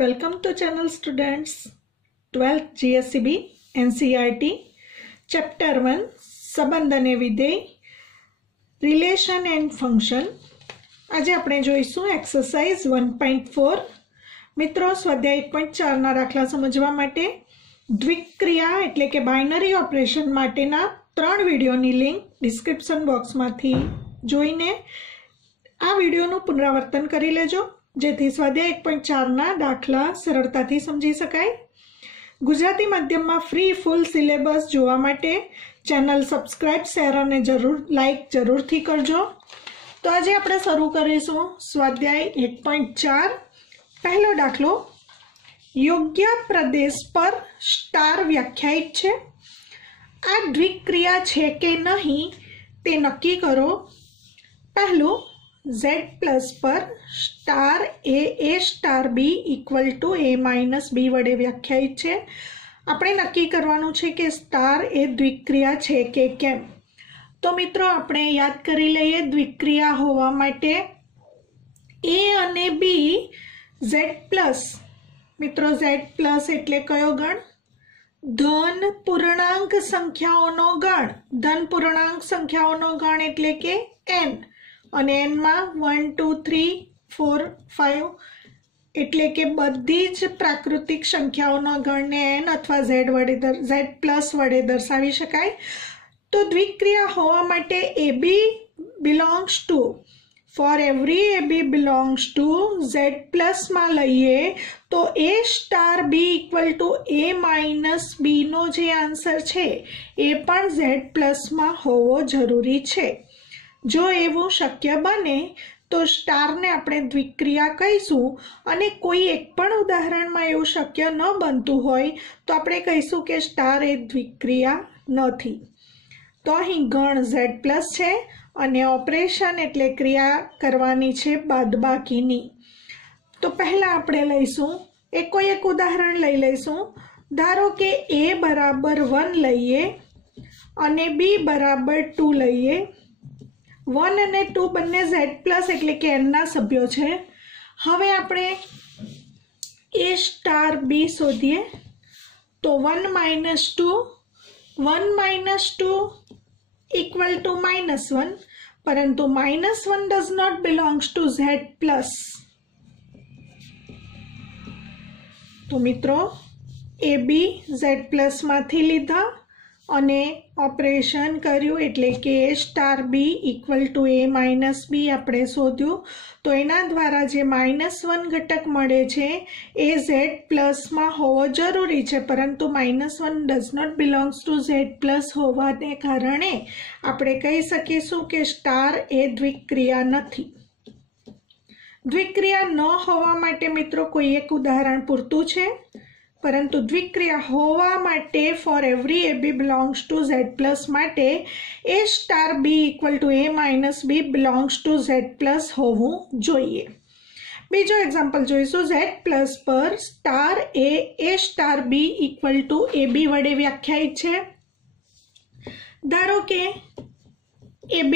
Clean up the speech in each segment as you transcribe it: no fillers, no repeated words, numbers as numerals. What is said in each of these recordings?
Welcome to channel students. 12th GSCB NCERT Chapter 1 સંબંધ અને વિધેય રિલેશન એન્ડ ફંક્શન. આજે આપણે જોઈશું એક્સરસાઇઝ 1.4. મિત્રો, સ્વાધ્યાય 1.4 ના દાખલા સમજવા માટે દ્વિક્રિયા એટલે કે બાઇનરી ઓપરેશન માટેના 3 વિડીયોની લિંક ડિસ્ક્રિપ્શન બોક્સમાંથી જોઈને આ વિડીયોનું પુનરાવર્તન કરી લેજો, જેથી સ્વાધ્યાય 1.4 ના દાખલા સરળતાથી સમજી શકાય. ગુજરાતી માધ્યમમાં ફ્રી ફૂલ સિલેબસ જોવા માટે ચેનલ સબસ્ક્રાઇબ, શેર અને લાઈક જરૂરથી કરજો. તો આજે આપણે શરૂ કરીશું સ્વાધ્યાય 1.4. પહેલો દાખલો, યોગ્ય પ્રદેશ પર સ્ટાર વ્યાખ્યાયિત છે. આ દ્વિક્રિયા છે કે નહીં તે નક્કી કરો. પહેલું, Z પ્લસ પર star A star B equal to a minus B વડે વ્યાખ્યાયિત છે. આપણે નક્કી કરવાનું છે કે સ્ટાર એ દ્વિક્રિયા છે કે કેમ. તો મિત્રો, આપણે યાદ કરી લઈએ, દ્વિક્રિયા હોવા માટે a અને b Z પ્લસ. મિત્રો, Z પ્લસ એટલે કયો ગણ? ધન પૂર્ણાંક સંખ્યાઓનો ગણ. ધન પૂર્ણાંક સંખ્યાઓનો ગણ એટલે કે n. અને એનમાં 1 2 3 4 5 એટલે કે બધી જ પ્રાકૃતિક સંખ્યાઓના ગણને n અથવા Z પ્લસ વડે દર્શાવી શકાય. તો દ્વિક્રિયા હોવા માટે AB belongs to, for every AB belongs to Z પ્લસમાં લઈએ તો A star B equal to A minus બીનો જે આન્સર છે એ પણ Z પ્લસમાં હોવો જરૂરી છે. જો એવું શક્ય બને તો સ્ટારને આપણે દ્વિક્રિયા કહીશું, અને કોઈ એક પણ ઉદાહરણમાં એવું શક્ય ન બનતું હોય તો આપણે કહીશું કે સ્ટાર એ દ્વિક્રિયા નથી. તો અહીં ગણ Z પ્લસ છે અને ઓપરેશન એટલે ક્રિયા કરવાની છે બાદબાકીની. તો પહેલાં આપણે લઈશું કોઈ એક ઉદાહરણ લઈ લઈશું. ધારો કે A બરાબર 1 લઈએ અને B બરાબર 2 લઈએ. 1 અને 2 બંને Z પ્લસ એટલે કે એનના સભ્યો છે. હવે આપણે A સ્ટાર B શોધીએ. તો 1 માઇનસ 2 ઇક્વલ ટુ -1, પરંતુ -1 does not belongs to Z plus. તો મિત્રો, AB Z પ્લસમાંથી લીધા અને ઓપરેશન કર્યું એટલે કે A star B equal to A minus B આપણે શોધ્યું. તો એના દ્વારા જે -1 ઘટક મળે છે એ Z પ્લસમાં હોવો જરૂરી છે, પરંતુ -1 does not belongs to Z plus હોવાને કારણે આપણે કહી શકીશું કે સ્ટાર એ દ્વિક્રિયા નથી. દ્વિક્રિયા ન હોવા માટે મિત્રો કોઈ એક ઉદાહરણ પૂરતું છે, પરંતુ દ્વિક્રિયા હોવા માટે for every AB belongs to Z plus માટે A star B equal to A minus B belongs to Z plus હોવું જોઈએ. બીજો એક્ઝામ્પલ જોઈશું. Z પ્લસ પર star A star B equal to AB વડે વ્યાખ્યાયિત છે. ધારો કે AB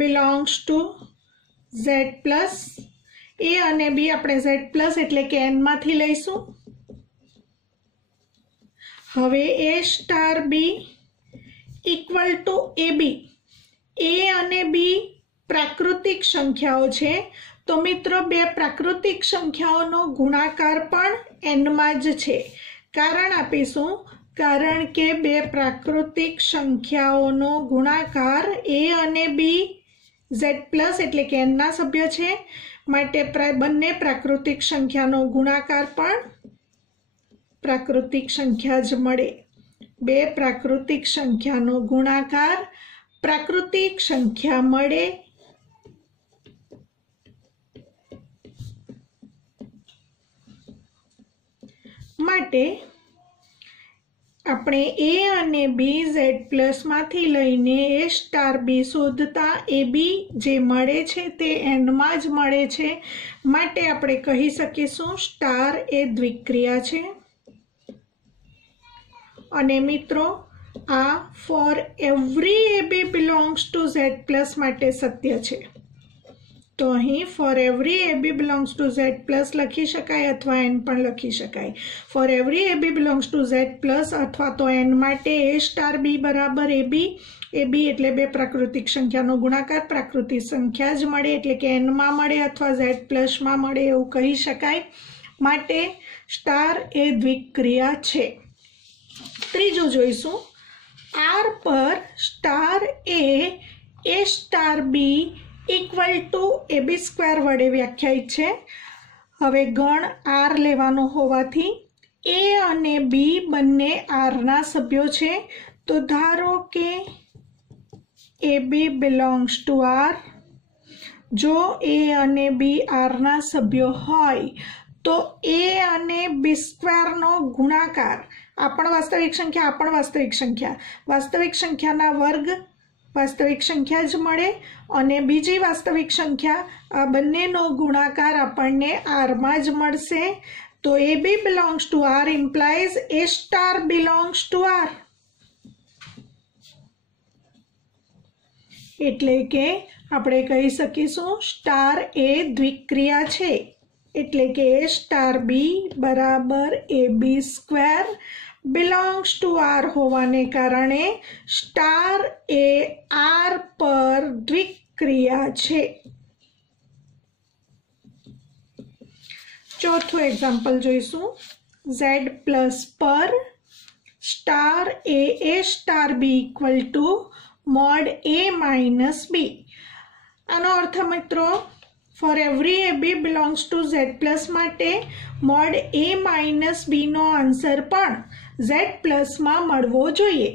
belongs to Z plus. A અને B આપણે Z પ્લસ એટલે કે એનમાંથી લઈશું. હવે A star B equal to AB. A અને B પ્રાકૃતિક સંખ્યાઓ છે. તો મિત્રો, બે પ્રાકૃતિક સંખ્યાઓનો ગુણાકાર પણ એનમાં જ છે. કારણ આપીશું, કારણ કે બે પ્રાકૃતિક સંખ્યાઓનો ગુણાકાર A અને B Z પ્લસ એટલે કે એનના સભ્ય છે, માટે બંને પ્રાકૃતિક સંખ્યાનો ગુણાકાર પણ પ્રાકૃતિક સંખ્યા જ મળે. બે પ્રાકૃતિક સંખ્યાનો ગુણાકાર પ્રાકૃતિક સંખ્યા મળે. માટે આપણે A અને B Z પ્લસમાંથી લઈને A સ્ટાર B શોધતા AB જે મળે છે તે એનમાં જ મળે છે, માટે આપણે કહી શકીશું સ્ટાર એ દ્વિક્રિયા છે. અને મિત્રો, આ four every AB belongs to Z plus માટે સત્ય છે. तो અહીં four every AB belongs to Z plus લખી શકાય અથવા N પણ લખી શકાય. Four every AB belongs to Z plus અથવા તો N માટે A સ્ટાર B બરાબર AB. AB એટલે બે પ્રાકૃતિક સંખ્યાનો ગુણાકાર, પ્રાકૃતિક સંખ્યા જ મળે એટલે કે N માં મળે અથવા Z પ્લસમાં મળે એવું કહી શકાય. માટે સ્ટાર એ દ્વિક્રિયા છે. ત્રીજું જોઈશું. R પર star A star B equal to AB square વડે વ્યાખ્યાયિત છે. હવે ગણ R લેવાનો હોવાથી A અને B બંને R ના સભ્યો છે. તો ધારો કે AB બિલોંગ્સ ટુ R. જો A અને B R ના સભ્યો હોય તો A અને B સ્ક્વેરનો ગુણાકાર, આ પણ વાસ્તવિક સંખ્યા, આ પણ વાસ્તવિક સંખ્યા, વાસ્તવિક સંખ્યાના વર્ગ વાસ્તવિક સંખ્યા જ મળે અને બીજી વાસ્તવિક સંખ્યા, આ બંનેનો ગુણાકાર આપણને R માં જ મળશે. તો AB belongs to R implies A star belongs to R. એટલે કે આપણે કહી શકીશું સ્ટાર એ દ્વિક્રિયા છે. એટલે કે A સ્ટાર B બરાબર AB square belongs to R હોવાને કારણે સ્ટાર એ R પર દ્વિક્રિયા છે. ચોથું એક્ઝામ્પલ જોઈશું. Z પ્લસ પર star A star B equal to mod A minus B. આનો અર્થ મિત્રો, for every AB belongs to Z plus માટે મોડ A માઇનસ B નો આન્સર પણ Z પ્લસમાં મળવો જોઈએ.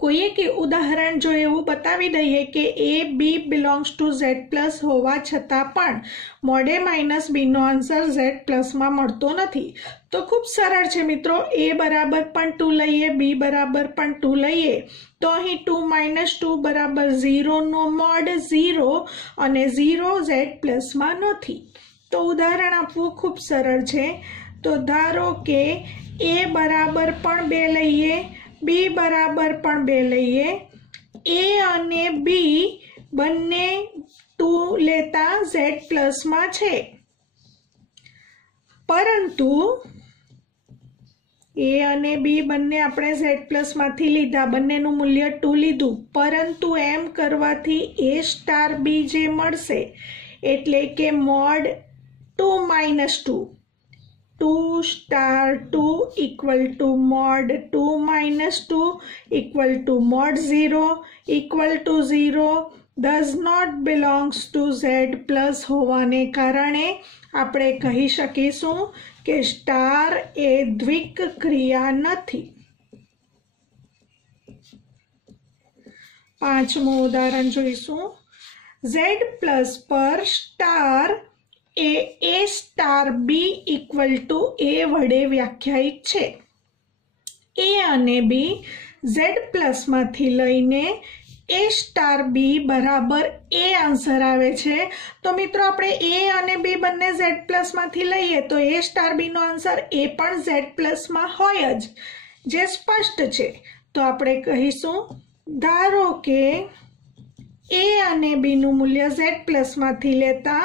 કોઈ એક ઉદાહરણ જો એવું બતાવી દઈએ કે AB belongs to Z plus હોવા છતાં પણ મોડ A માઇનસ B નો આન્સર Z પ્લસમાં મળતો નથી, તો ખૂબ સરળ છે મિત્રો. A બરાબર પણ 2 લઈએ, B બરાબર પણ 2 લઈએ, તો અહીં 2 માઇનસ 2 બરાબર 0 નો મોડ 0 અને 0 Z પ્લસમાં નથી. તો ઉદાહરણ આપવું ખૂબ સરળ છે. તો ધારો કે A બરાબર પણ 2 લઈએ, B બરાબર પણ 2 લઈએ. A અને B બંને 2 લેતા Z પ્લસમાં છે, પરંતુ A અને B બંને આપણે Z પ્લસમાંથી લીધા, બંનેનું મૂલ્ય 2 લીધું, પરંતુ એમ કરવાથી A સ્ટાર B જે મળશે એટલે કે mode 2 minus 2, 2 star 2 equal to mod 2 minus 2 equal to mod 0 equal to 0 does not belongs to Z plus હોવાને કારણે આપણે કહી શકીશું કે સ્ટાર એ દ્વિક્રિયા નથી. પાંચમું ઉદાહરણ જોઈશું. Z પ્લસ પર star A star B equal to A વડે વ્યાખ્યાયિત છે. A અને B Z પ્લસમાંથી લઈને A સ્ટાર B બરાબર A આન્સર આવે છે. તો મિત્રો આપણે A અને B બંને Z પ્લસમાંથી લઈએ તો A સ્ટાર B નો આન્સર A પણ Z પ્લસમાં હોય જ, જે સ્પષ્ટ છે. તો આપણે કહીશું, ધારો કે A અને B નું મૂલ્ય Z પ્લસમાંથી લેતા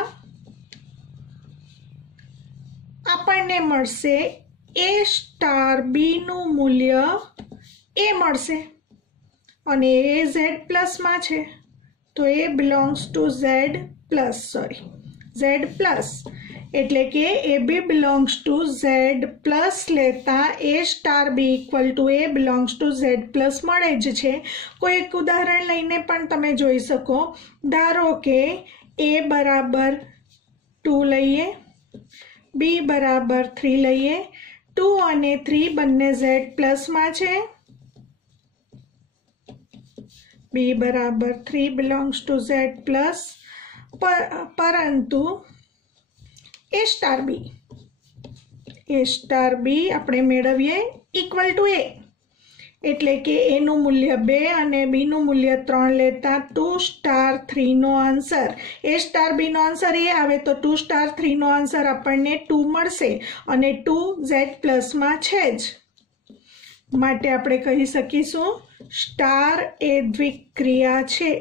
આપણને મળશે A સ્ટાર B નું મૂલ્ય A મળશે અને A Z પ્લસમાં છે, તો A belongs to Z plus. એટલે કે AB belongs to Z plus લેતા A star B equal to A belongs to Z plus મળે જ છે. કોઈ એક ઉદાહરણ લઈને પણ તમે જોઈ શકો. ધારો કે A બરાબર 2 લઈએ, B બરાબર 3 લઈએ. 2 અને 3 બંને Z પ્લસમાં છે. B બરાબર 3 belongs to Z પ્લસ, પરંતુ A સ્ટાર B આપણે મેળવીએ ઇક્વલ ટુ A. એટલે કે A નું મૂલ્ય 2 અને B નું મૂલ્ય 3 લેતા 2 સ્ટાર 3 નો આન્સર, A સ્ટાર B નો આન્સર A આવે તો 2 સ્ટાર 3 નો આન્સર આપણને 2 મળશે અને 2 Z પ્લસમાં છે જ. માટે આપણે કહી શકીશું સ્ટાર એ દ્વિક્રિયા છે.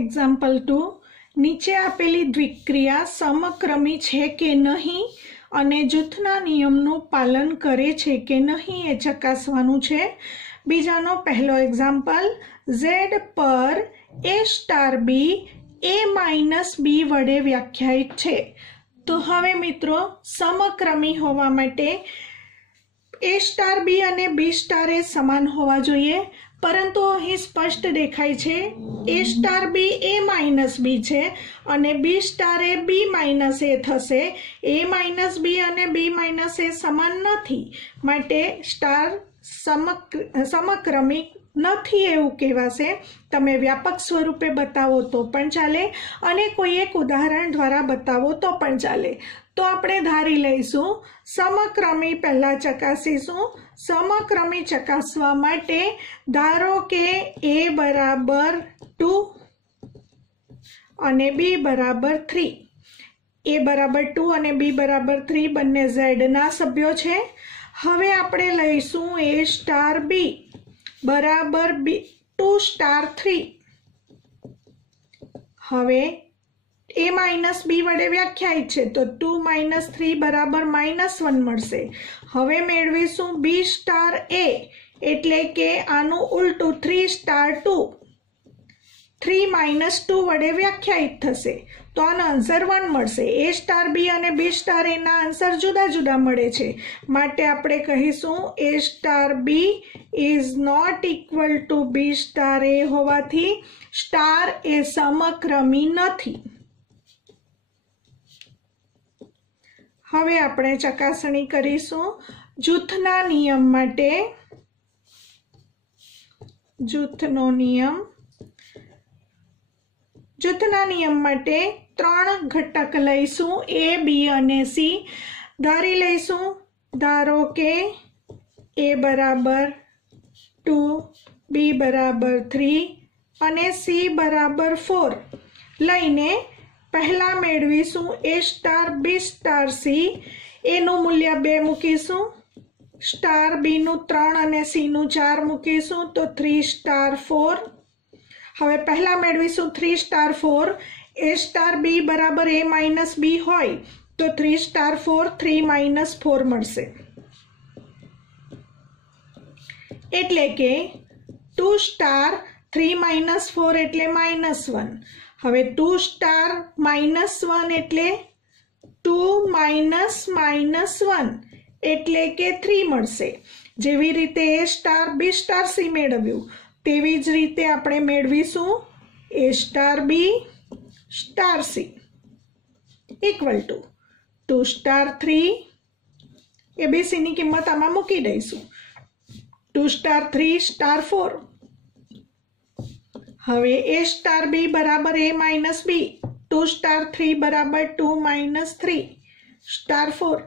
એક્ઝામ્પલ 2, નીચે આપેલી દ્વિક્રિયા સમક્રમી છે કે નહીં અને જૂથના નિયમનું પાલન કરે છે કે નહીં એ ચકાસવાનું છે. બીજાનો પહેલો એક્ઝામ્પલ, Z પર A star B A minus B વડે વ્યાખ્યાયિત છે. તો હવે મિત્રો સમક્રમી હોવા માટે A સ્ટાર B અને B સ્ટાર એ સમાન હોવા જોઈએ, પરંતુ અહીં સ્પષ્ટ દેખાય છે A star B A minus B છે અને B star A B minus A થશે. A માઇનસ B અને B માઇનસ A સમાન નથી, માટે સ્ટાર સમક્રમિક નથી એવું કહેવાશે. તમે વ્યાપક સ્વરૂપે બતાવો તો પણ ચાલે અને કોઈ એક ઉદાહરણ દ્વારા બતાવો તો પણ ચાલે. તો આપણે ધારી લઈશું સમક્રમી પહેલા ચકાસીશું. સમક્રમી ચકાસવા માટે ધારો કે A બરાબર 2 અને B બરાબર 3. A બરાબર 2 અને B બરાબર 3 બંને Z ના સભ્યો છે. હવે આપણે લઈશું A સ્ટાર B બરાબર 2 સ્ટાર 3. હવે A માઇનસ B વડે વ્યાખ્યાયિત છે તો 2 માઇનસ 3 બરાબર -1 મળશે. હવે મેળવીશું B સ્ટાર A એટલે કે આનું ઉલટું 3 સ્ટાર 2. 3 માઇનસ 2 વડે વ્યાખ્યાયિત થશે તો આનો આન્સર 1 મળશે. A સ્ટાર B અને B સ્ટાર A ના આન્સર જુદા જુદા મળે છે, માટે આપણે કહીશું A star B is not equal to B star A હોવાથી સ્ટાર એ સમક્રમી નથી. હવે આપણે ચકાસણી કરીશું જૂથના નિયમ માટે. જૂથના નિયમ માટે 3 ઘટક લઈશું, A B અને C. ધારી લઈશું, ધારો કે A બરાબર 2 B બરાબર 3 અને C બરાબર 4 લઈને પહેલા મેળવીશું A star B star C. એનું મૂલ્ય 2 મૂકીશું, સ્ટાર B નું 3 અને C નું 4 મૂકીશું તો 3 સ્ટાર 4. હવે પહેલા મેળવીશું 3 સ્ટાર 4. A સ્ટાર B બરાબર A માઇનસ B હોય તો 3 સ્ટાર 4 3 માઇનસ 4 મળશે, એટલે કે 2 સ્ટાર 3 માઇનસ 4 એટલે -1. હવે 2 સ્ટાર -1 એટલે 2 માઇનસ -1 એટલે કે 3 મળશે. જેવી રીતે A star B star C મેળવ્યું તેવી જ રીતે આપણે મેળવીશું A star B star C equal to 2 star 3. ABC ની કિંમત આમાં મૂકી દઈશું, 2 સ્ટાર 3 સ્ટાર 4. હવે A સ્ટાર B બરાબર A માઇનસ B, 2 સ્ટાર 3 બરાબર 2 minus 3 star 4.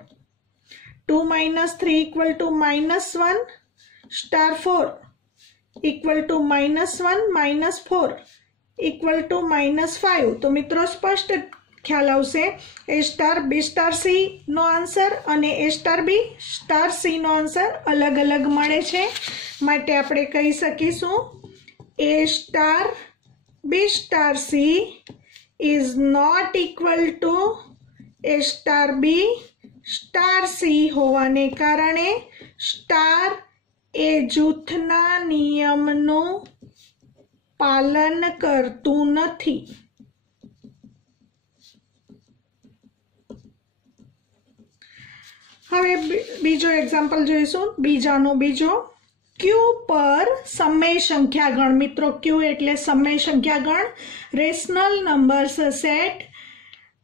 2 minus 3 equal to -1 star 4 equal to -1 minus 4 equal to -5. તો મિત્રો સ્પષ્ટ ખ્યાલ આવશે A star B star C નો આન્સર અને A star B star C નો આન્સર અલગ અલગ મળે છે, માટે આપણે કહી શકીશું A star B star C is not equal to A star B star C હોવાને કારણે સ્ટાર એ જૂથના નિયમનું પાલન કરતું નથી. હવે બીજો એક્ઝામ્પલ જોઈશું. બીજાનો બીજો, Q પર સમય સંખ્યાગણ. મિત્રો Q એટલે સમય સંખ્યાગણ, રેશનલ નંબર્સ સેટ.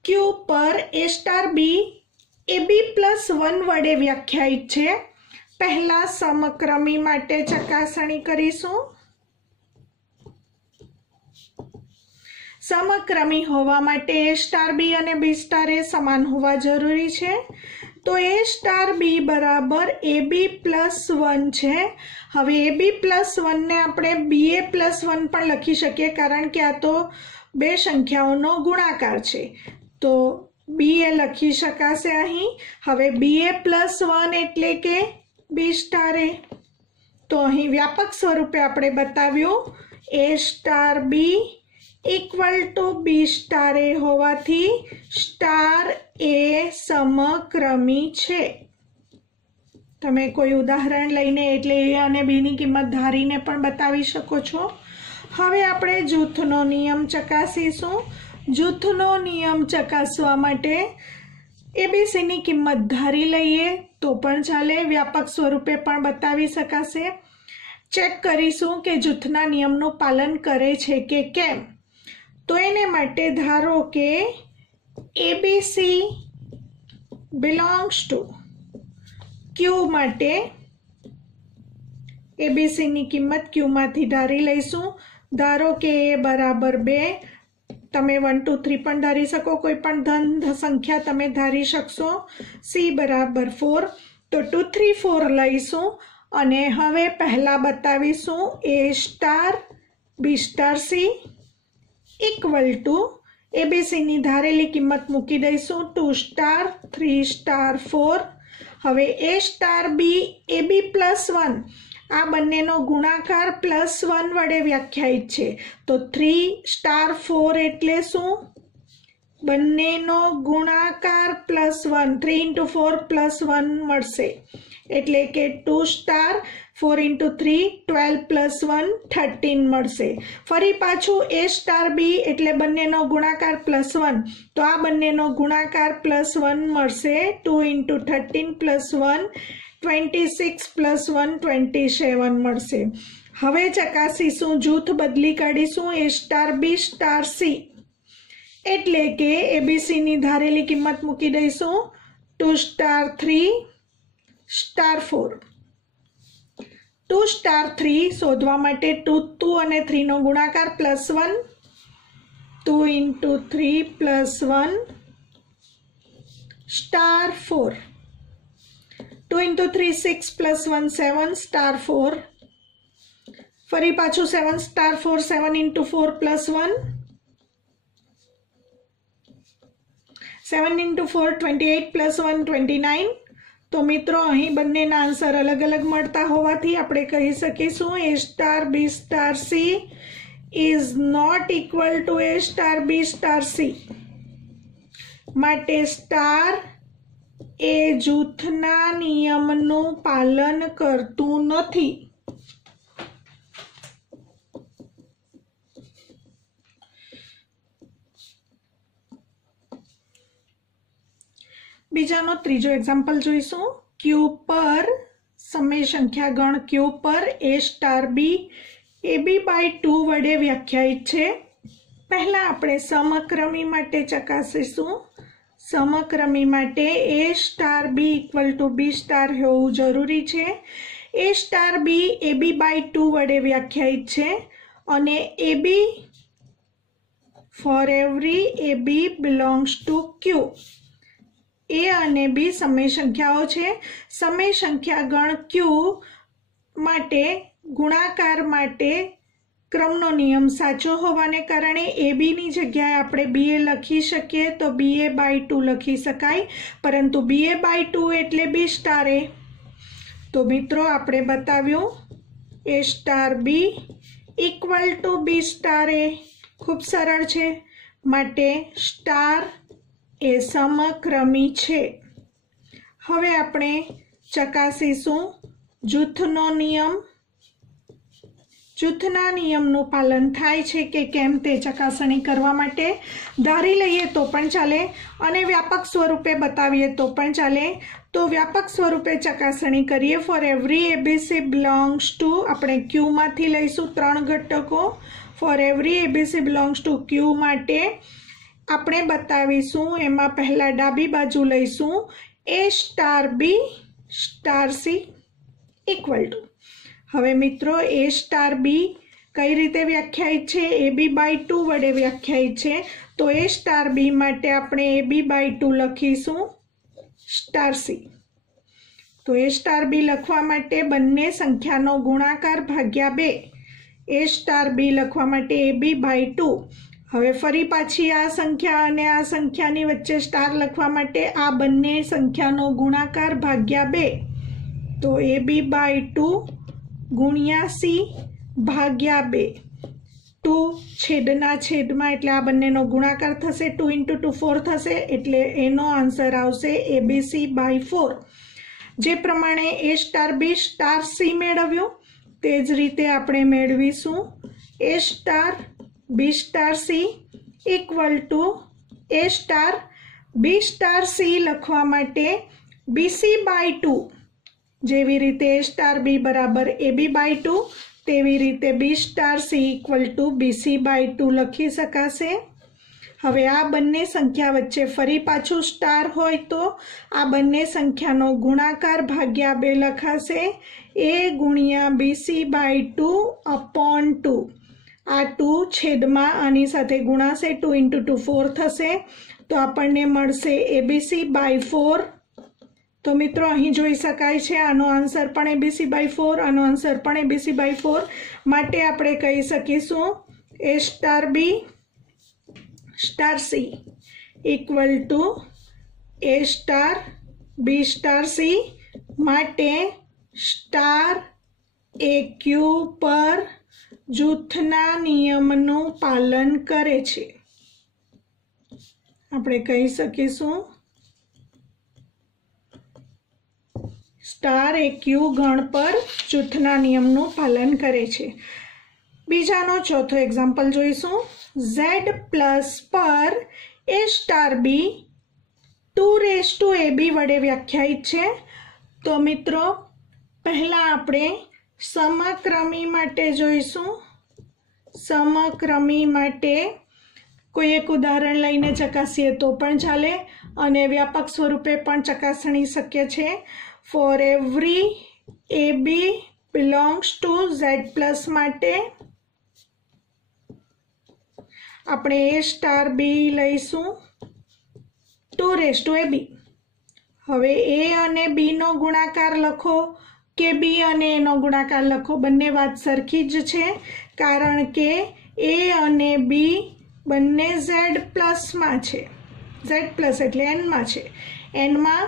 Q પર A star B A B+1 વડે વ્યાખ્યાયિત છે. પહેલા સમક્રમી માટે ચકાસણી કરીશું. સમક્રમી હોવા માટે A સ્ટાર B અને B સ્ટાર એ સમાન હોવા જરૂરી છે. તો A સ્ટાર B બરાબર AB+1 છે. હવે AB+1 ને આપણે BA+1 પણ લખી શકીએ, કારણ કે આ તો બે સંખ્યાઓનો ગુણાકાર છે, તો BA લખી શકાશે અહીં. હવે BA+1 એટલે કે B સ્ટાર A. તો અહીં વ્યાપક સ્વરૂપે આપણે બતાવ્યું A star B equal to B star A होवाथी स्टार ए समक्रमी छे। तमे कोई उदाहरण लईने एटले ए अने बी नी किंमत धारीने पण बतावी शको छो। हवे आपणे जूथनो नियम चकासीशुं। जूथनो नियम चकासवा माटे एबीसी नी किंमत धारी लईए तो पण चाले, व्यापक स्वरूपे पण बतावी शकाशे। चेक करीशुं के जूथना नियमनुं पालन करे छे के केम। तो एने माटे धारो के एबीसी बिलोंग्स टू क्यू माटे एबीसी नी किंमत क्यू मांथी धारी लईशुं। धारो के ए बराबर 2, तमे 1 2 3 पण धारी शको, कोई पण धन संख्या तमे धारी शकशो। सी बराबर 4, तो 2 3 4 लईशुं अने हवे पहला बतावीशुं A star B star C equal to ABC नी धारेली किंमत मूकी दईशुं 2 स्टार 3 स्टार 4। हवे A star B A B plus 1 आ बंनेनो गुणाकार +1 वडे व्याख्यायित छे। तो 3 स्टार 4 एटले शुं? बंनेनो गुणाकार +1, 3 into 4 +1 मळशे एटले के 2 स्टार 4 into 3 12 + 1 13 मळशे। फरी पाछुं ए स्टार बी एटले बंनेनो गुणाकार +1, तो आ बंनेनो गुणाकार +1 मळशे 2 into 13 + 1 26 + 1 27 मळशे। हवे चकासीशुं, जूथ बदली काढीशुं ए स्टार बी स्टार सी एटले के एबीसी नी धारेली किंमत मूकी दईशुं 2 स्टार 3 स्टार 4। 2 स्टार 3 शोधवा माटे 2 અને 3 નો ગુણાકાર +1, 2 into 3 + 1 સ્ટાર 4, 2 into 3 6 + 1 7 સ્ટાર 4। ફરી પાછું 7 સ્ટાર 4 7 into 4 + 1 7 into 4 28 + 1 29। तो मित्रों अहीं बंनेना आंसर अलग अलग मळता होवाथी आपणे कही सकीशुं A star B star C is not equal to A star B star C. माटे स्टार ए जूथना नियमनुं पालन करतुं नथी। बीजानो त्रीजो एक्जाम्पल जोईशुं। क्यू पर समय संख्या गण क्यू पर A star B A B by 2 वडे व्याख्यायित छे। पहला आपणे समक्रमी माटे चकासीशुं। समक्रमी माटे A star B equal to B star होवुं जरूरी छे। A star B A B by 2 वडे व्याख्यायित छे अने A B for every A B belongs to Q. A अने बी समय संख्याओ छे। समय संख्या गण क्यू माटे गुणाकार माटे क्रमनो नियम साचो होवाने कारणे ए बी नी जग्याए आपणे बी ए लखी शकीए तो बी ए बाय 2 लखी शकाय, परंतु बी ए बाय 2 एटले बी स्टार ए। तो मित्रों आपणे बताव्युं A star B equal to B star A. खूब सरळ छे, माटे स्टार ए समक्रमी छे। हवे आपणे चकासीशुं जूथनो नियम। जूथना नियमनुं पालन थाय छे के केम ते चकासणी करवा माटे धारी लईए तो पण चाले अने व्यापक स्वरूपे बतावीए तो पण चाले। तो व्यापक स्वरूपे चकासणी करीए। For every ABC belongs to आपणे क्यू मांथी लईशुं 3 घटको। For every ABC belongs to Q माटे આપણે બતાવીશું એમાં પહેલા ડાબી બાજુ લઈશું A star B star C equal to. હવે મિત્રો એ સ્ટાર બી કઈ રીતે વ્યાખ્યાયિત છે? એ બી બાય 2 વડે વ્યાખ્યાયિત છે। તો એ સ્ટાર બી માટે આપણે એ બી બાય 2 લખીશું સ્ટાર સી। તો એ સ્ટાર બી લખવા માટે બંને સંખ્યાનો ગુણાકાર ભાગ્યા 2। એ સ્ટાર બી લખવા માટે એ બી બાય 2। હવે ફરી પાછી આ સંખ્યા અને આ સંખ્યાની વચ્ચે સ્ટાર લખવા માટે આ બંને સંખ્યાનો ગુણાકાર ભાગ્યા 2। તો એ બી બાય 2 ગુણ્યા સી ભાગ્યા 2 2 છેદના છેદમાં એટલે આ બંનેનો ગુણાકાર થશે, 2 × 2 4 થશે, એટલે એનો આન્સર આવશે ABC/4। જે પ્રમાણે A*B*C મેળવ્યું તે જ રીતે આપણે મેળવીશું A*B*C = A*B*C લખવા માટે BC/2 જેવી રીતે A*B બરાબર AB/2 તેવી રીતે B*C = BC/2 લખી શકાશે। હવે આ બંને સંખ્યા વચ્ચે ફરી પાછું સ્ટાર હોય તો આ બંને સંખ્યાનો ગુણાકાર ભાગ્યા 2 લખાશે, A × BC/2/2। આ 2 છેદમાં આની સાથે ગુણાશે, 2 × 2 4 થશે, તો આપણને મળશે ABC/4। તો મિત્રો અહીં જોઈ શકાય છે આનો આન્સર પણ ABC/4, આનો આન્સર પણ ABC/4, માટે આપણે કહી શકીશું A*B*C = A*B*C માટે સ્ટાર AQ પર જૂથના નિયમનું પાલન કરે છે। આપણે કહી શકીશું સ્ટાર AQ ગણ પર જૂથના નિયમનું પાલન કરે છે। બીજાનો ચોથો એક્ઝામ્પલ જોઈશું। Z+ પર A*B 2ab વડે વ્યાખ્યાયિત છે। તો મિત્રો પહેલા આપણે સમક્રમી માટે જોઈશું। સમક્રમી માટે કોઈ એક ઉદાહરણ લઈને ચકાસીએ તો પણ ચાલે અને વ્યાપક સ્વરૂપે પણ ચકાસણી શક્ય છે। For every AB belongs to Z+ માટે આપણે A*B લઈશું 2ab। હવે A અને B નો ગુણાકાર લખો કે B અને A નો ગુણાકાર લખો, બંને વાત સરખી જ છે, કારણ કે A અને B બંને Z+ માં છે, Z+ એટલે n માં છે। n માં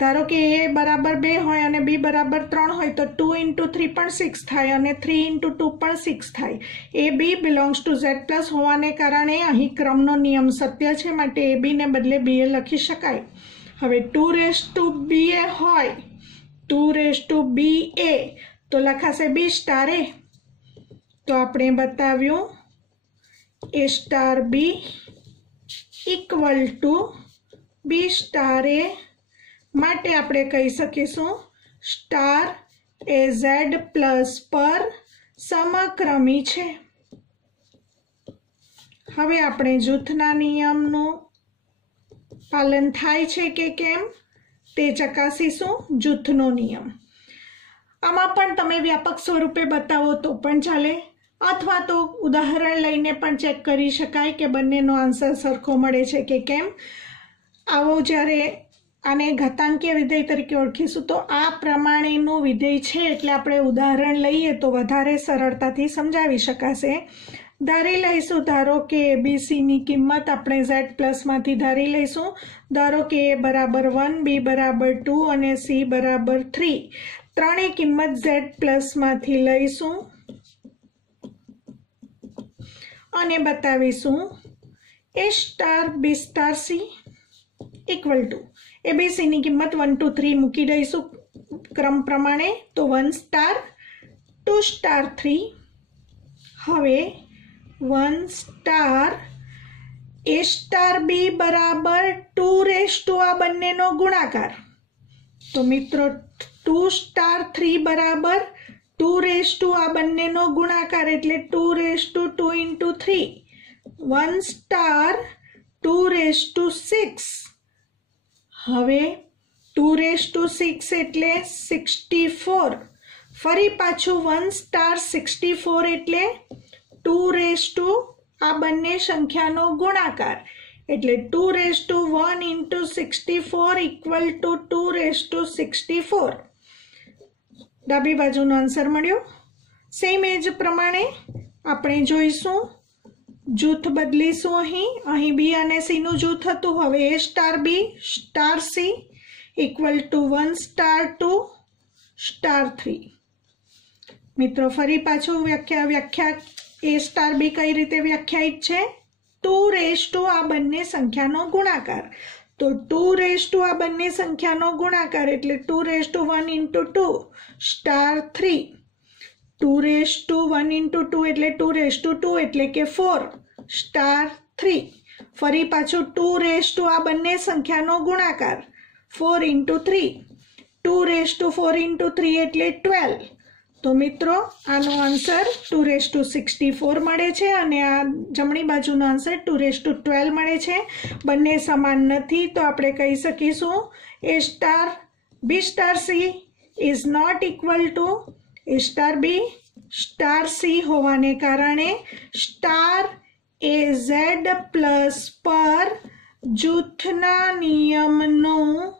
ધારો કે A બરાબર 2 હોય અને B બરાબર 3 હોય તો 2 × 3 પણ 6 થાય અને 3 × 2 પણ 6 થાય। AB belongs to Z+ હોવાને કારણે અહીં ક્રમનો નિયમ સત્ય છે, માટે AB ને બદલે BA લખી શકાય। હવે 2BA હોય 2BA તો લખાશે B*A। તો આપણે બતાવ્યું A*B = B*A માટે આપણે કહી શકીશું સ્ટાર એ Z+ પર સમક્રમી છે। હવે આપણે જૂથના નિયમનું પાલન થાય છે કે કેમ તે ચકાસીશું। જૂથનો નિયમ આમાં પણ તમે વ્યાપક સ્વરૂપે બતાવો તો પણ ચાલે, અથવા તો ઉદાહરણ લઈને પણ ચેક કરી શકાય કે બંનેનો આન્સર સરખો મળે છે કે કેમ। આવો જ્યારે આને ઘાતાંકીય વિધેય તરીકે ઓળખીશું તો આ પ્રમાણેનું વિધેય છે, એટલે આપણે ઉદાહરણ લઈએ તો વધારે સરળતાથી સમજાવી શકાશે। ધારી લઈશું, ધારો કે ABCની કિંમત આપણે Z+ માંથી ધારી લઈશું। ધારો કે A બરાબર 1, B બરાબર 2 અને C બરાબર 3, ત્રણેય કિંમત Z+ માંથી લઈશું અને બતાવીશું A*B*C = ABCની કિંમત 1 2 3 મૂકી દઈશું ક્રમ પ્રમાણે, તો 1 સ્ટાર 2 સ્ટાર 3। હવે 1 સ્ટાર A*B બરાબર 2 આ બંનેનો ગુણાકાર, તો મિત્રો 2 સ્ટાર 3 બરાબર 2 આ બંનેનો ગુણાકાર એટલે 2 × 3, 1 સ્ટાર 2 હવે 2 એટલે 64, ફરી પાછું 1 સ્ટાર 64 એટલે 2 આ બંને સંખ્યાનો ગુણાકાર એટલે 2 1 × 64 = 2 ડાબી બાજુનો આન્સર મળ્યો। સેમ એ જ પ્રમાણે આપણે જોઈશું જૂથ બદલીશું। અહીં B અને C નું જૂથ હતું, હવે A*B * C = 1 સ્ટાર 2 સ્ટાર 3। મિત્રો ફરી પાછું વ્યાખ્યા ए स्टार बी कई रीते व्याख्यायित छे 2 आ बंने संख्यानो गुणाकार। तो 2 आ बंने संख्यानो गुणाकार एटले 2 into 2 स्टार 3। 2 into 2 एटले 2 एटले के 4 स्टार 3। फरी पाछो 2 आ बंने संख्यानो गुणाकार 4 into 3। 2 into 3 एटले 12। तो मित्रों आनो आंसर 2/64 मळे छे अने आ जमणी बाजुनो आंसर 2/12 मळे छे। बंने समान नथी तो आपणे कही सकीशुं A star B star C is not equal to A star B star C होवाने कारणे स्टार ए झेड प्लस पर जूथना नियमनुं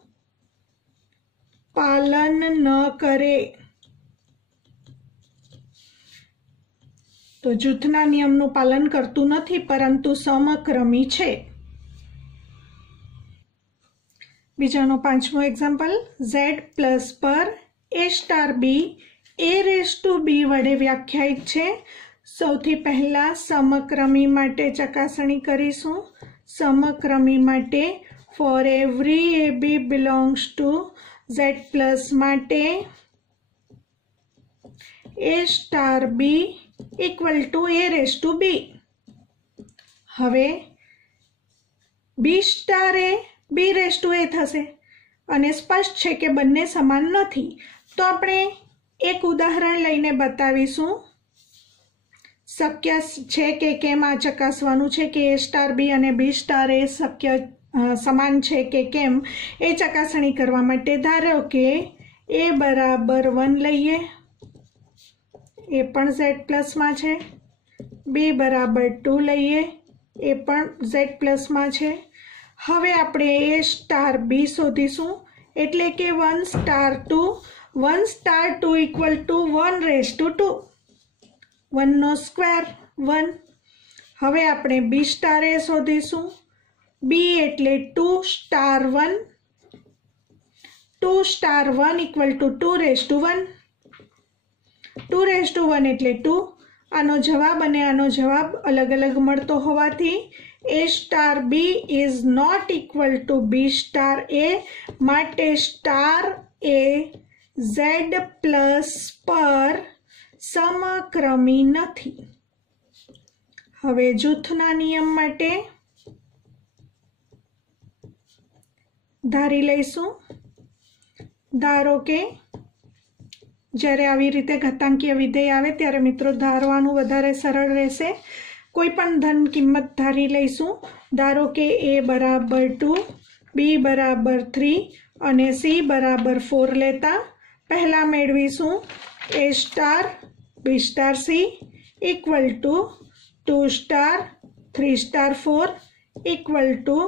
पालन न करे। तो जूथना नियमनुं पालन करतुं नथी परंतु समक्रमी छे। बीजानो 5मो एक्जाम्पल z प्लस पर ए स्टार बी a/b वडे व्याख्यायित छे। सौथी पहला समक्रमी माटे चकासणी करीशुं। समक्रमी माटे for every ab belongs to z plus माटे a star b equal to a/b। हवे b स्टार ए b/a थशे अने स्पष्ट छे के बंने समान नथी। तो आपणे एक उदाहरण लईने बतावीशुं। शक्य छे के केम आ चकासवानुं छे के a स्टार b अने b स्टार a शक्य समान छे के केम ए चकासणी करवा माटे धारो के a बराबर 1 लईए, ए पण z प्लस में छे, b बराबर 2 लईए, ए पण z प्लस में छे। हवे आपणे a स्टार b शोधीशुं एटले के 1 स्टार 2 इक्वल टू 1/2 1 नो स्क्वेर 1। हवे आपणे b स्टार a शोधीशुं। b एटले 2 स्टार 1 2 स्टार 1 इक्वल टू 2/1 2/1 एटले 2। आनो जवाब अने आनो जवाब अलग अलग मळतो होवाथी a star b is not equal to b star a माटे स्टार a z प्लस पर समक्रमी नथी। हवे जूथना नियम माटे धारी लईशुं। धारो के જ્યારે આવી રીતે ઘાતાંકીય વિધેય આવે ત્યારે મિત્રો ધારવાનું વધારે સરળ રહેશે। કોઈ પણ ધન કિંમત ધારી લઈશું। ધારો કે a બરાબર 2 b બરાબર 3 અને c બરાબર 4 લેતા પહેલા મેળવીશું a star b star c equal to 2 star 3 star 4 equal two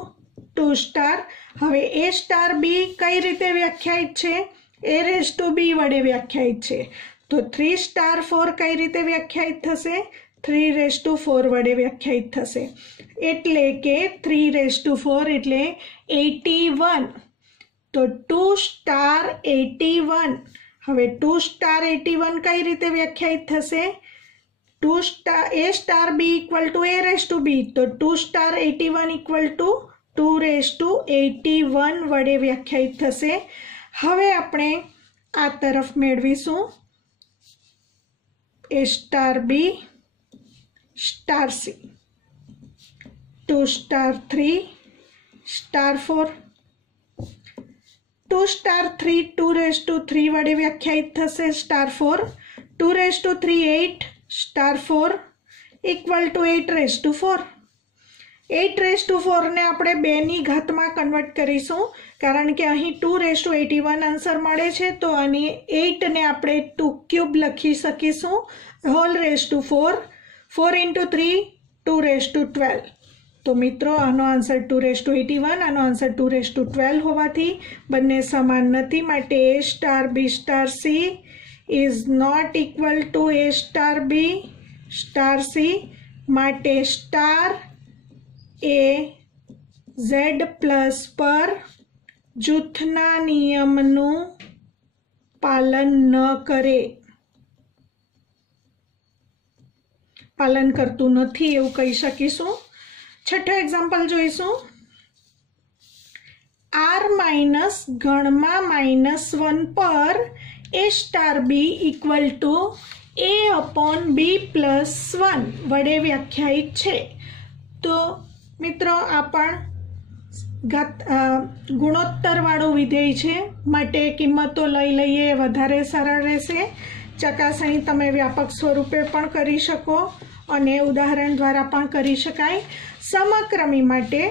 2 star. હવે a સ્ટાર b કઈ રીતે વ્યાખ્યાયિત છે? a/b वडे व्याख्यायित छे। तो 3 स्टार 4 कई रीते व्याख्यायित थशे? 3/4 वडे व्याख्यायित थशे। एटले के 3/4 एटले 81। तो 2 स्टार 81। हवे 2 स्टार 81 कई रीते व्याख्यायित थशे? 2 star a star b equal to a/b। तो 2 स्टार 81 इक्वल टू 2/81 वडे व्याख्यायित थशे। हवे आपणे आ तरफ मेळवीशुं a star b star c 2 star 3 star 4 2 star 3 2/3 वडे व्याख्यायित थशे स्टार 4 2/3 8 स्टार 4 इक्वल टू 8/4। 8/4 ने આપણે 2 ની ઘાતમાં કન્વર્ટ કરીશું કારણ કે અહીં 2/81 આન્સર મળે છે। તો આની 8 ને આપણે 2 ક્યુબ લખી શકીશું whole/4 4 into 3 2/12। તો મિત્રો આનો આન્સર 2/81 આનો આન્સર 2/12 હોવાથી બંને સમાન નથી માટે a star b star c is not equal to a star b star c માટે સ્ટાર ए z प्लस पर जूथना नियमनु पालन न करे। પાલન કરતું નથી એવું કહી શકીશું। છઠ્ઠો એક્ઝામ્પલ જોઈશું। r માઇનસ ગણમાં -1 પર a star b equal to a upon b plus 1 વડે વ્યાખ્યાયિત છે। તો મિત્રો આ પણ ગુણોત્તરવાળું વિધેય છે, માટે કિંમતો લઈ લઈએ વધારે સરળ રહેશે। ચકાસણી તમે વ્યાપક સ્વરૂપે પણ કરી શકો અને ઉદાહરણ દ્વારા પણ કરી શકાય। સમક્રમી માટે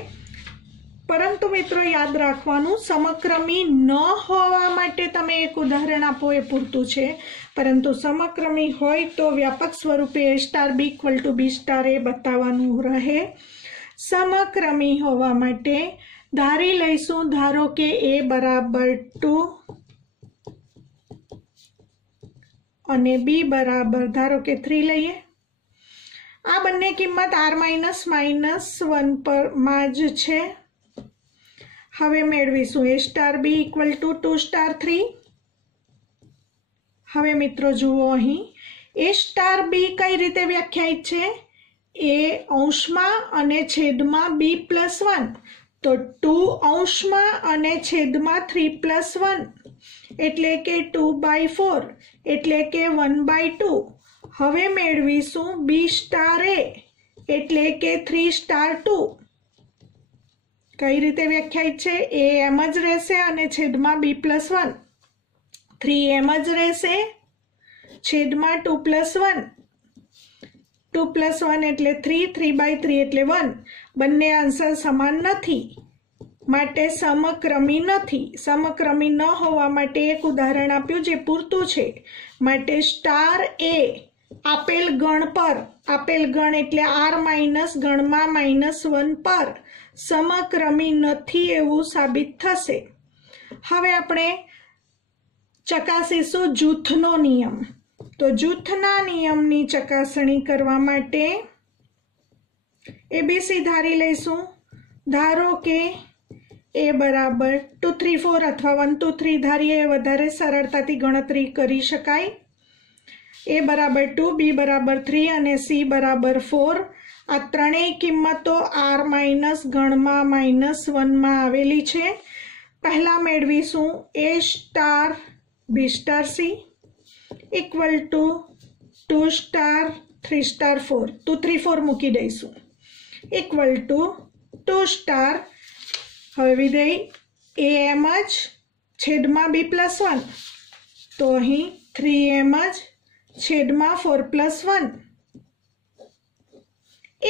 પરંતુ મિત્રો યાદ રાખવાનું, સમક્રમી ન હોવા માટે તમે એક ઉદાહરણ આપો એ પૂરતું છે, પરંતુ સમક્રમી હોય તો વ્યાપક સ્વરૂપે a star b equal to b star a બતાવવાનું રહે। સમક્રમી હોવા માટે ધારી લઈશું, ધારો કે a બરાબર 2 અને b બરાબર ધારો કે 3 લઈએ। આ બંને કિંમત r માઇનસ -1 પર માં જ છે। હવે મેળવીશું a star b equal two 2 star 3। હવે મિત્રો જુઓ, અહીં a સ્ટાર b કઈ રીતે વ્યાખ્યાયિત છે? a અંશમાં અને છેદમાં b પ્લસ 1, તો 2 અંશમાં અને છેદમાં 3 પ્લસ 1 એટલે કે 2/4 એટલે કે 1/2। હવે મેળવીશું b સ્ટાર a એટલે કે 3 સ્ટાર 2। કઈ રીતે વ્યાખ્યાયિત છે? a એમ જ રહેશે અને છેદમાં b પ્લસ 1, 3 એમ જ રહેશે છેદમાં 2 પ્લસ 1, 2 પ્લસ 1 એટલે 3, 3/3 એટલે 1। બંને આન્સર સમાન નથી, માટે સમક્રમી નથી। સમક્રમી ન હોવા માટે એક ઉદાહરણ આપ્યું જે પૂરતું છે, માટે સ્ટાર a આપેલ ગણ પર, આપેલ ગણ એટલે r માઇનસ ગણમાં -1 પર સમક્રમી નથી એવું સાબિત થશે। હવે આપણે ચકાસીશું જૂથનો નિયમ। તો જૂથના નિયમની ચકાસણી કરવા માટે ABC ધારી લઈશું। ધારો કે a બરાબર 2 3 4 અથવા 1 2 3 ધારીએ વધારે સરળતાથી ગણતરી કરી શકાય। a બરાબર 2, b બરાબર 3 અને c બરાબર 4। આ ત્રણેય કિંમતો r માઇનસ ગણમાં -1 માં આવેલી છે। પહેલા મેળવીશું a star b star c equal to 2 star 3 star 4, 2 3 4 મૂકી દઈશું, ઇક્વલ ટુ 2 સ્ટાર। હવે વિધેય a એમ જ છેદમાં b પ્લસ 1, તો અહીં 3 એમ જ છેદમાં 4 પ્લસ 1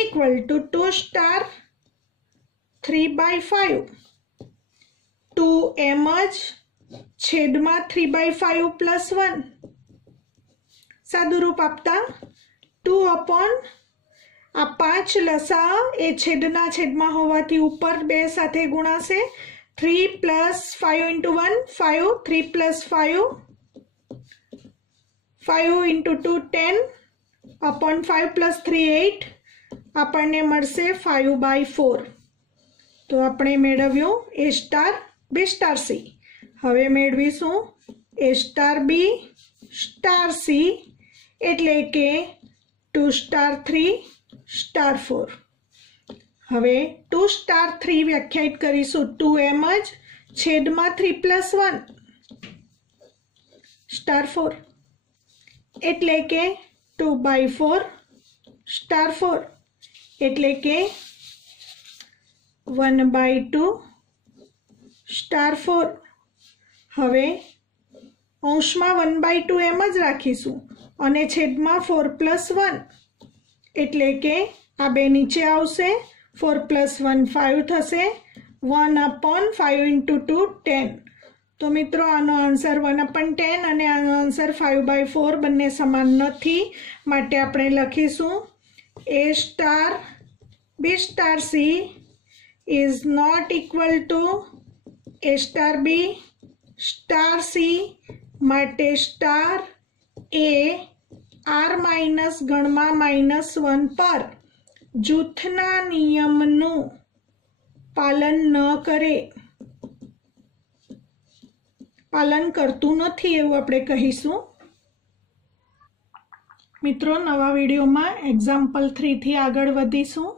ઇક્વલ ટુ 2 સ્ટાર 3/5, 2 એમ જ છેદમાં 3/5 પ્લસ 1। સાદુરૂપ આપતા 2 અપોન આ 5 લસા એ છેદના છેદમાં હોવાથી ઉપર 2 સાથે ગુણાશે। 3 plus 5 into 1 5, 3 plus 5 5 into 2 10 upon 5 plus 3 8, આપણને મળશે 5/4। તો આપણે મેળવ્યું a star b star c। હવે મેળવીશું a star b star c એટલે કે 2 સ્ટાર 3 સ્ટાર 4। હવે 2 સ્ટાર 3 વ્યાખ્યાયિત કરીશું, 2 એમ જ છેદમાં 3 પ્લસ 1 સ્ટાર 4 એટલે કે 2/4 સ્ટાર 4 એટલે કે 1/2 સ્ટાર 4। હવે અંશમાં 1/2 એમ જ રાખીશું અને છેદમાં 4 પ્લસ 1 એટલે કે આ બે નીચે આવશે, 4 પ્લસ 1 5 થશે, 1/5 ઇન્ટુ 2 10। તો મિત્રો આનો આન્સર 1/10 અને આનો આન્સર 5/4 બંને સમાન નથી, માટે આપણે લખીશું a star b star c is not equal to a star b star c, માટે સ્ટાર a r માઇનસ ગણમાં -1 પર જૂથના નિયમનું પાલન ન કરે, પાલન કરતું નથી એવું આપણે કહીશું। મિત્રો, નવા વિડીયોમાં એક્ઝામ્પલ 3 થી આગળ વધીશું.